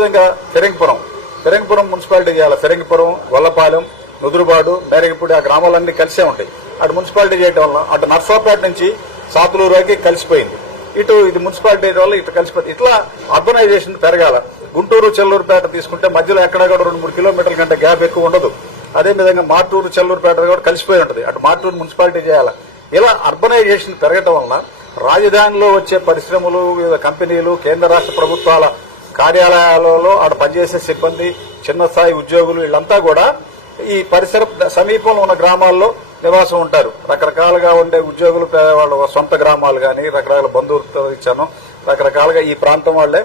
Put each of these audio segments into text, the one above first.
అదేవిధంగా ఫిరంగిపురం మున్సిపాలిటీ చేయాలి. ఫిరంగిపురం, గొల్లపాలెం, నుదురుబాడు, మేరగిపూడి ఆ గ్రామాలన్నీ కలిసే ఉంటాయి. అటు మున్సిపాలిటీ చేయడం వల్ల అటు నర్సాపేట నుంచి సాతులూరు వరకు కలిసిపోయింది. ఇది మున్సిపాలిటీ వల్ల ఇటు కలిసిపోయింది. ఇట్లా అర్బనైజేషన్ పెరగాల. గుంటూరు చెల్లూరుపేట తీసుకుంటే మధ్యలో ఎక్కడెక్కడ 2-3 కిలోమీటర్ల కంటే గ్యాప్ ఎక్కువ ఉండదు. అదేవిధంగా మార్టూరు చెల్లూరుపేట కూడా కలిసిపోయి ఉంటుంది. అటు మార్టూరు మున్సిపాలిటీ చేయాలి. ఇలా అర్బనైజేషన్ పెరగటం వల్ల రాజధానిలో వచ్చే పరిశ్రమలు, వివిధ కంపెనీలు, కేంద్ర రాష్ట్ర ప్రభుత్వాల కార్యాలయాలలో అక్కడ పనిచేసే సిబ్బంది, చిన్న స్థాయి ఉద్యోగులు వీళ్ళంతా కూడా ఈ పరిసర సమీపంలో ఉన్న గ్రామాల్లో నివాసం ఉంటారు. రకరకాలుగా ఉండే ఉద్యోగులు వాళ్ళ సొంత గ్రామాలు కానీ రకరకాల బంధువులతో ఇచ్చాను. రకరకాలుగా ఈ ప్రాంతం వాళ్లే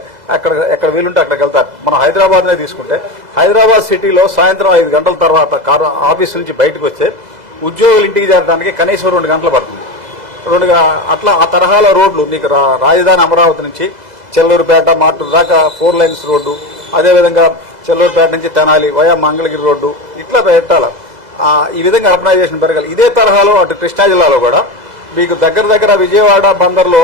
ఎక్కడ వీలుంటే అక్కడికి వెళ్తారు. మనం హైదరాబాద్ నే తీసుకుంటే హైదరాబాద్ సిటీలో సాయంత్రం 5 గంటల తర్వాత ఆఫీస్ నుంచి బయటకు వస్తే ఉద్యోగులు ఇంటికి చేరడానికి కనీసం 2 గంటలు పడుతుంది. అట్లా ఆ తరహాల రోడ్లు నీకు రాజధాని అమరావతి నుంచి చెల్లూరుపేట, మార్టూరు దాకా 4 లైన్స్ రోడ్డు, అదేవిధంగా చెల్లూరుపేట నుంచి తెనాలి వయా మంగళగిరి రోడ్డు ఇట్లా పెట్టాలి. ఈ విధంగా అర్బనైజేషన్ పెరగాలి. ఇదే తరహాలో అటు కృష్ణా జిల్లాలో కూడా మీకు దగ్గర విజయవాడ బందర్లో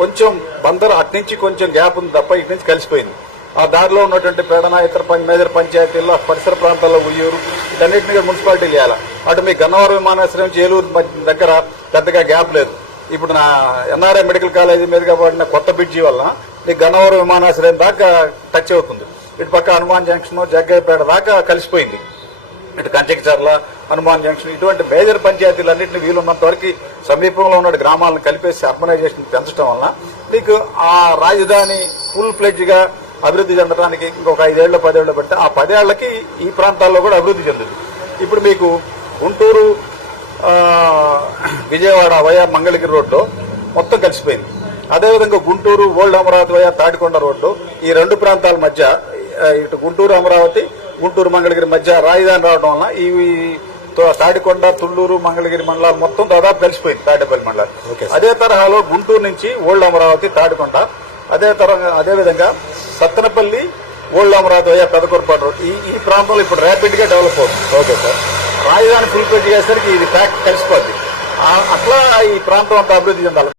కొంచెం బందర్ అట్నుంచి కొంచెం గ్యాప్ ఉంది తప్ప ఇటు నుంచి కలిసిపోయింది. ఆ దారిలో ఉన్నటువంటి పేడన ఇతర మేజర్ పంచాయతీల్లో పరిసర ప్రాంతాల్లో ఉయ్యూరు ఇటన్నిటిని మున్సిపాలిటీ చేయాలి. అటు మీ గన్నవరం విమానాశ్రయం ఏలూరు దగ్గర పెద్దగా గ్యాప్ లేదు. ఇప్పుడు నా ఎన్ఆర్ఐ మెడికల్ కాలేజీ మీదుగా పడిన కొత్త బ్రిడ్జి వల్ల నీకు గన్నవరం విమానాశ్రయం దాకా టచ్ అవుతుంది. ఇటు పక్క హనుమాన్ జంక్షన్, జగ్గయ్యపేట దాకా కలిసిపోయింది. ఇటు కంచెకిచర్ల, హనుమాన్ జంక్షన్ ఇటువంటి మేజర్ పంచాయతీలన్నింటినీ వీలున్నంత వరకు సమీపంలో ఉన్న గ్రామాలను కలిపేసి అర్బనైజేషన్ పెంచడం వల్ల మీకు ఆ రాజధాని ఫుల్ ఫ్లెడ్జ్ గా అభివృద్ధి చెందడానికి ఇంకొక 5 ఏళ్ళు 10 ఏళ్ళు పెడితే ఆ 10 ఏళ్లకి ఈ ప్రాంతాల్లో కూడా అభివృద్ధి చెందుతుంది. ఇప్పుడు మీకు గుంటూరు విజయవాడ వయా మంగళగిరి రోడ్డు మొత్తం కలిసిపోయింది. అదేవిధంగా Guntur old Amaravati via Tadikonda road ఈ 2 ప్రాంతాల మధ్య ఇటు గుంటూరు అమరావతి, గుంటూరు మంగళగిరి మధ్య రాజధాని రావడం వల్ల ఈ తాడికొండ, తుళ్లూరు, మంగళగిరి మండలాలు మొత్తం దాదాపు కలిసిపోయింది. తాడేపల్లి మండలాలు అదే తరహాలో గుంటూరు నుంచి ఓల్డ్ అమరావతి, తాడికొండ అదేవిధంగా Sattenapalli, old Amaravati via Pedakurapadu road ఈ ప్రాంతంలో ఇప్పుడు ర్యాపిడ్ గా డెవలప్ అవుతుంది. ఓకే సార్, రాజధాని ఫుల్ ప్లేజ్ చేసరికి ఇది ప్యాక్ కలిసిపోద్ది. అట్లా ఈ ప్రాంతం అంతా అభివృద్ధి చెందాలి.